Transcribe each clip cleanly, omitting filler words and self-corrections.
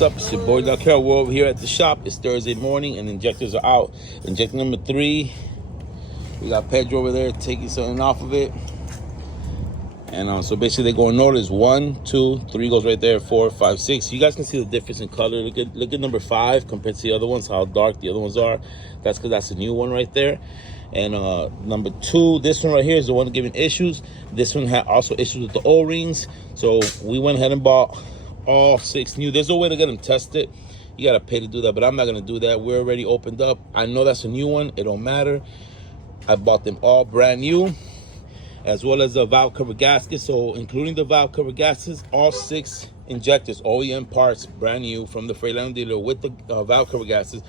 What's up? It's your boy Doc Carroll. We're over here at the shop. It's Thursday morning and injectors are out. Injector number 3. We got Pedro over there taking something off of it. And so basically they go in order. It's 1, 2, 3 goes right there, 4, 5, 6. You guys can see the difference in color. Look at number 5 compared to the other ones, how dark the other ones are. That's because that's a new one right there. And number 2, this one right here is the one giving issues. This one had also issues with the O-rings. So we went ahead and bought all 6 new. There's no way to get them tested. You gotta pay to do that, but I'm not gonna do that. We're already opened up. I know that's a new one. It don't matter. I bought them all brand new, as well as the valve cover gaskets. So including the valve cover gaskets, all 6 injectors, OEM parts, brand new from the Freightliner dealer with the valve cover gaskets.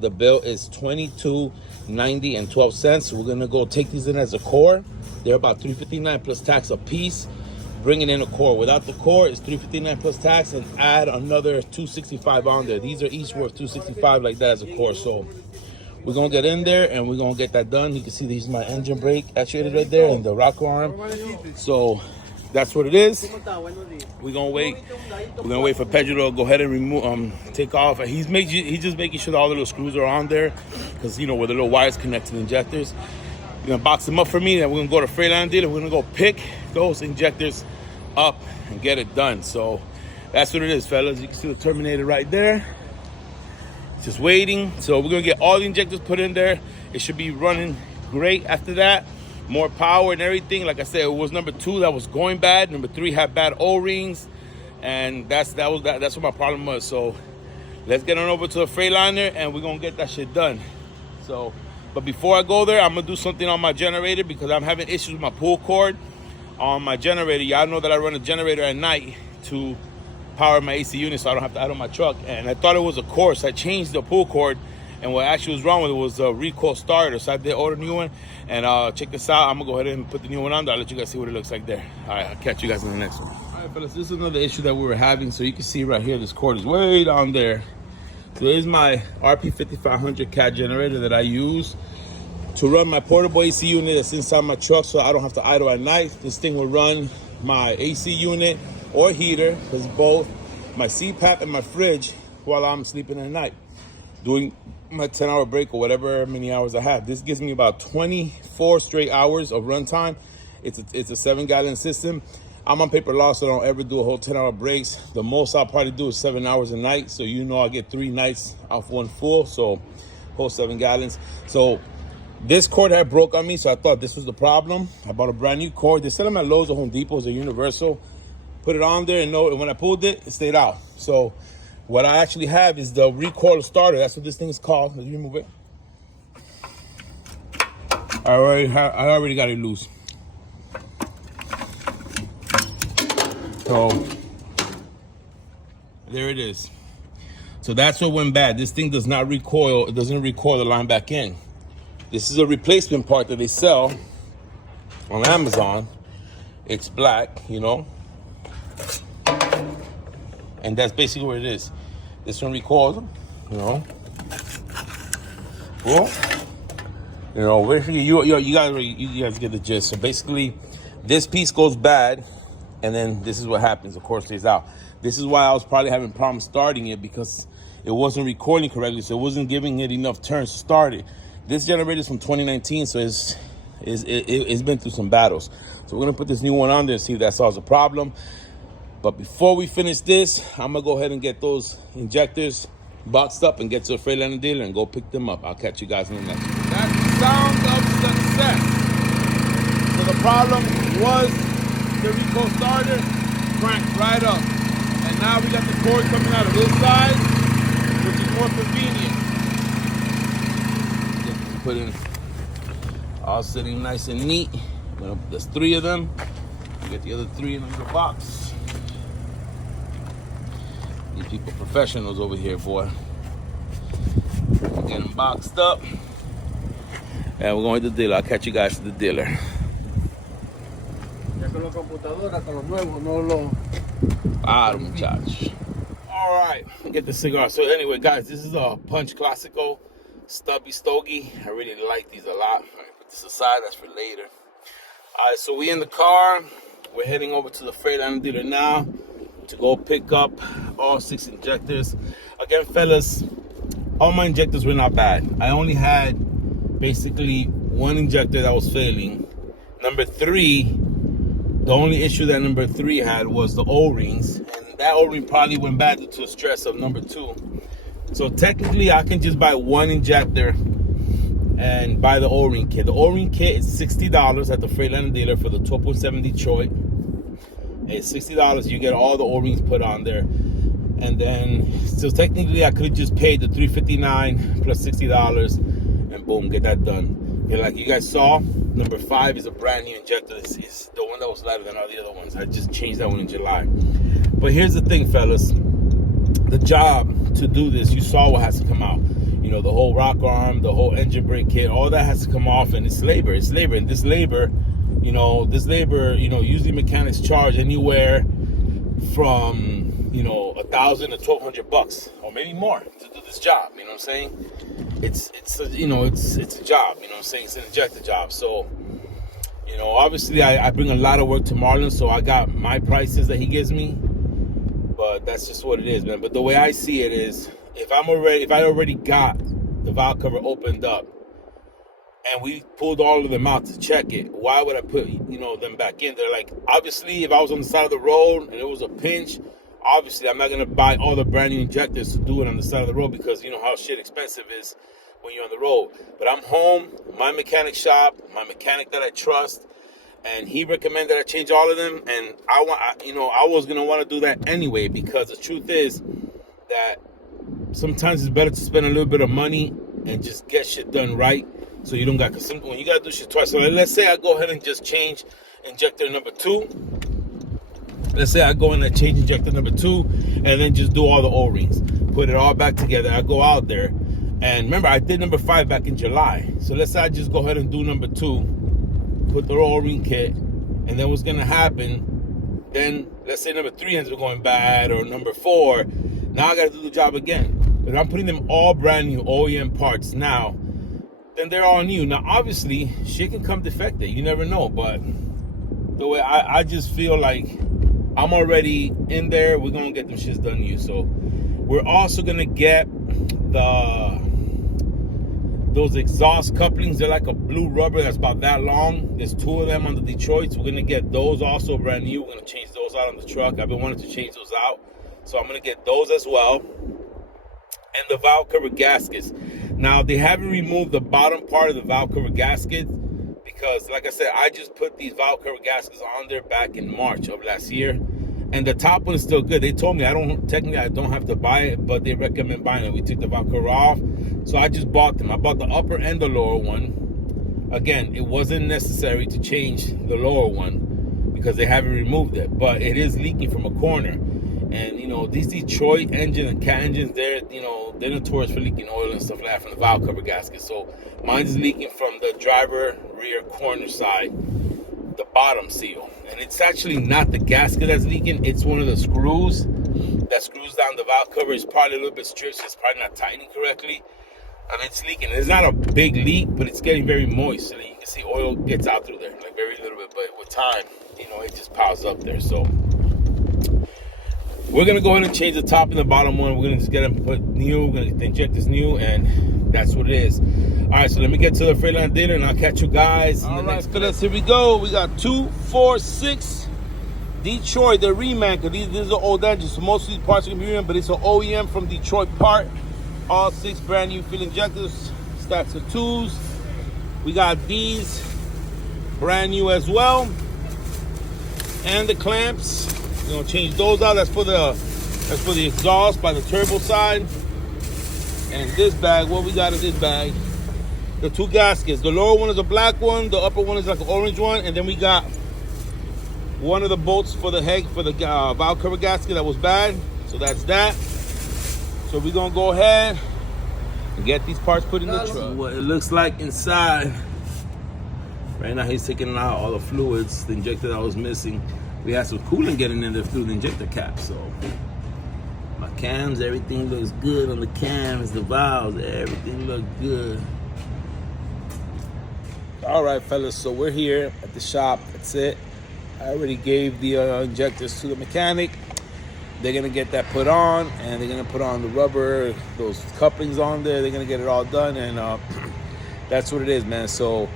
The bill is $22.90 and 12 cents. We're gonna go take these in as a core. They're about $3.59 plus tax a piece. Bringing in a core. Without the core, it's $3.59 plus tax, and add another $2.65 on there. These are each worth $2.65 like that as a core. So we're gonna get in there and we're gonna get that done. You can see these my engine brake actuated right there and the rocker arm. So that's what it is. We're gonna wait. We're gonna wait for Pedro to go ahead and remove, take off. He's just making sure that all the little screws are on there, because you know where the little wires connect to the injectors. You're gonna box them up for me, and we're gonna go to Freightliner dealer. We're gonna go pick those injectors up and get it done. So that's what it is, fellas. You can see the Terminator right there. Just waiting. So we're gonna get all the injectors put in there. It should be running great after that. More power and everything. Like I said, it was number 2 that was going bad. Number 3 had bad O-rings, and that's what my problem was. So let's get on over to the Freightliner and we're gonna get that shit done. So, but before I go there, I'm gonna do something on my generator because I'm having issues with my pull cord on my generator. Y'all know that I run a generator at night to power my AC unit, so I don't have to idle my truck. And I thought it was a cord, so I changed the pull cord. And what actually was wrong with it was a recoil starter. So I did order a new one. And check this out. I'm gonna go ahead and put the new one on there. I'll let you guys see what it looks like there. All right, I'll catch you guys in the next one. All right, fellas, this is another issue that we were having. So you can see right here, this cord is way down there. So this is my RP5500 cat generator that I use to run my portable AC unit that's inside my truck, so I don't have to idle at night. This thing will run my AC unit or heater, because both my CPAP and my fridge while I'm sleeping at night, doing my 10-hour break or whatever many hours I have. This gives me about 24 straight hours of runtime. It's a 7-gallon system. I'm on paper law, so I don't ever do a whole 10-hour breaks. The most I'll probably do is 7 hours a night. So you know I get 3 nights off one full, so whole 7 gallons. So this cord had broke on me, so I thought this was the problem. I bought a brand new cord. They sell them at Lowe's or Home Depot. It's a universal. Put it on there, and when I pulled it, it stayed out. So what I actually have is the recoiler starter. That's what this thing is called. Let me remove it. I already got it loose. So there it is. So that's what went bad. This thing does not recoil. It doesn't recoil the line back in. This is a replacement part that they sell on Amazon. It's black, you know. And that's basically what it is. This one recoils, you know. Well, you know, basically you guys get the gist. So basically, this piece goes bad, and then this is what happens. Of course, stays out. This is why I was probably having problems starting it, because it wasn't recoiling correctly, so it wasn't giving it enough turns to start it. This generator is from 2019, so it's been through some battles. So we're gonna put this new one on there and see if that solves the problem. But before we finish this, I'm gonna go ahead and get those injectors boxed up and get to a Freightliner dealer and go pick them up. I'll catch you guys in the next one. That's the sound of success. So the problem was the recoil starter cranked right up. And now we got the cord coming out of this side, which is more convenient. Put in all sitting nice and neat. There's 3 of them. You get the other 3 in the box. These people professionals over here, boy. Get them boxed up. And we're going to the dealer. I'll catch you guys at the dealer. Claro, muchachos. All right, get the cigar. So anyway, guys, this is a Punch Classico Stubby Stogie. I really like these a lot. All right, put this aside, that's for later. All right, so we in the car. We're heading over to the Freightliner dealer now. to go pick up all 6 injectors. Again, fellas, all my injectors were not bad. I only had basically 1 injector that was failing. Number 3, the only issue that number 3 had was the O-rings, and that O-ring probably went bad due to the stress of number 2. So technically, I can just buy 1 injector and buy the O-ring kit. The O-ring kit is $60 at the Freightliner dealer for the 12.7 Detroit. It's $60. You get all the O-rings put on there. And then, so technically, I could have just paid the $359 plus $60 and boom, get that done. And like you guys saw, number 5 is a brand new injector. This is the one that was lighter than all the other ones. I just changed that one in July. But here's the thing, fellas. The job to do this, you saw what has to come out. You know, the whole rock arm, the whole engine brake kit, all that has to come off, and it's labor. It's labor. And this labor, usually mechanics charge anywhere from, $1,000 to $1,200 or maybe more to do this job. You know what I'm saying? It's a job. You know what I'm saying? It's an injector job. So, obviously I bring a lot of work to Marlon, so I got my prices that he gives me. But that's just what it is, man. But the way I see it is, if I already got the valve cover opened up and we pulled all of them out to check it, why would I put them back in there? Like, obviously, if I was on the side of the road and it was a pinch, obviously I'm not gonna buy all the brand new injectors to do it on the side of the road, because you know how shit expensive is when you're on the road. But I'm home, my mechanic shop, my mechanic that I trust, and he recommended I change all of them, and I was gonna want to do that anyway, because the truth is that sometimes it's better to spend a little bit of money and just get shit done right, so you don't got, because when you gotta do shit twice. So let's say I go ahead and just change injector number 2. Let's say I go in and change injector number 2, and then just do all the O-rings, put it all back together. I go out there, and remember, I did number 5 back in July. So let's say I just go ahead and do number 2, put the O-ring kit, and then what's gonna happen? Then let's say number 3 ends up going bad, or number 4. Now I gotta do the job again. But I'm putting them all brand new OEM parts now. Then they're all new. Now obviously shit can come defective. You never know. But the way I just feel like I'm already in there, we're gonna get them shits done new. So we're also gonna get those exhaust couplings. They're like a blue rubber that's about that long. There's 2 of them on the Detroits. We're gonna get those also brand new. We're gonna change those out on the truck. I've been wanting to change those out, so I'm gonna get those as well. And the valve cover gaskets. Now they haven't removed the bottom part of the valve cover gasket, because like I said, I just put these valve cover gaskets on there back in March of last year, and the top one is still good. They told me I don't have to buy it, but they recommend buying it. We took the valve cover off, so I just bought them. I bought the upper and the lower one. Again, it wasn't necessary to change the lower one because they haven't removed it, but it is leaking from a corner. And these Detroit engine and cat engines, they're notorious for leaking oil and stuff like that from the valve cover gasket. So mine is leaking from the driver rear corner side, the bottom seal. And it's actually not the gasket that's leaking, it's one of the screws that screws down the valve cover. It's probably a little bit stripped, so it's probably not tightening correctly, and it's leaking. It's not a big leak, but it's getting very moist, so you can see oil gets out through there, like very little bit. But with time, it just piles up there. So we're gonna go ahead and change the top and the bottom one. We're gonna just get them put new. We're gonna get the injectors new, and that's what it is. All right, so let me get to the Freightliner dealer, and I'll catch you guys. All right, fellas, here we go. We got 246 Detroit, the reman. These are old engines, so most of these parts are gonna be reman, but it's an OEM from Detroit part. All 6 brand new fuel injectors, stacks of 2s. We got these brand new as well, and the clamps. We're gonna change those out. That's for the exhaust by the turbo side. And this bag, what we got in this bag? The 2 gaskets. The lower one is a black one. The upper one is like an orange one. And then we got one of the bolts for the valve cover gasket that was bad. So that's that. So we're gonna go ahead and get these parts put in the truck. What it looks like inside. Right now he's taking out all the fluids, the injector that was missing. We had some coolant getting in there through the injector cap, so my cams, everything looks good on the cams, the valves, everything looks good. All right, fellas, so we're here at the shop. That's it. I already gave the injectors to the mechanic. they're gonna get that put on, and they're gonna put on the rubber, those couplings on there. They're gonna get it all done, and that's what it is, man. So,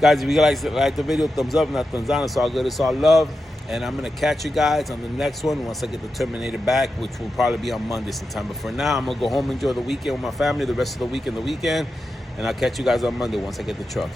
guys, if you guys like the video, thumbs up, not thumbs down. It's all good. It's all love. And I'm gonna catch you guys on the next one once I get the Terminator back, which will probably be on Monday sometime. But for now, I'm gonna go home, enjoy the weekend with my family, the rest of the weekend, and I'll catch you guys on Monday once I get the truck.